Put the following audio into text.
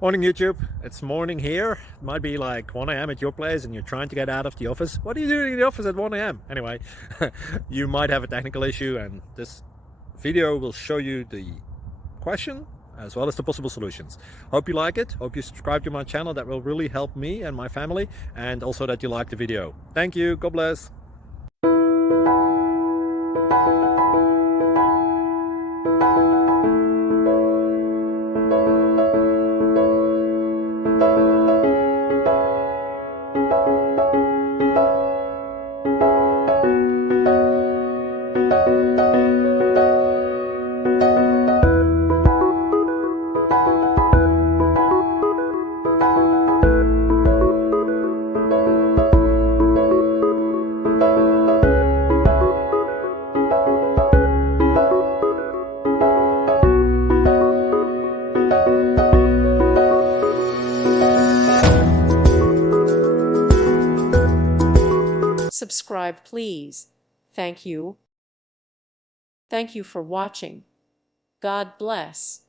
Morning YouTube, it's morning here. It might be like 1 a.m. at your place and you're trying to get out of the office. What are you doing in the office at 1 a.m.? Anyway, you might have a technical issue and this video will show you the question as well as the possible solutions. Hope you like it, hope you subscribe to my channel. That will really help me and my family, and also that you like the video. Thank you, God bless. Subscribe, please. Thank you. Thank you for watching. God bless.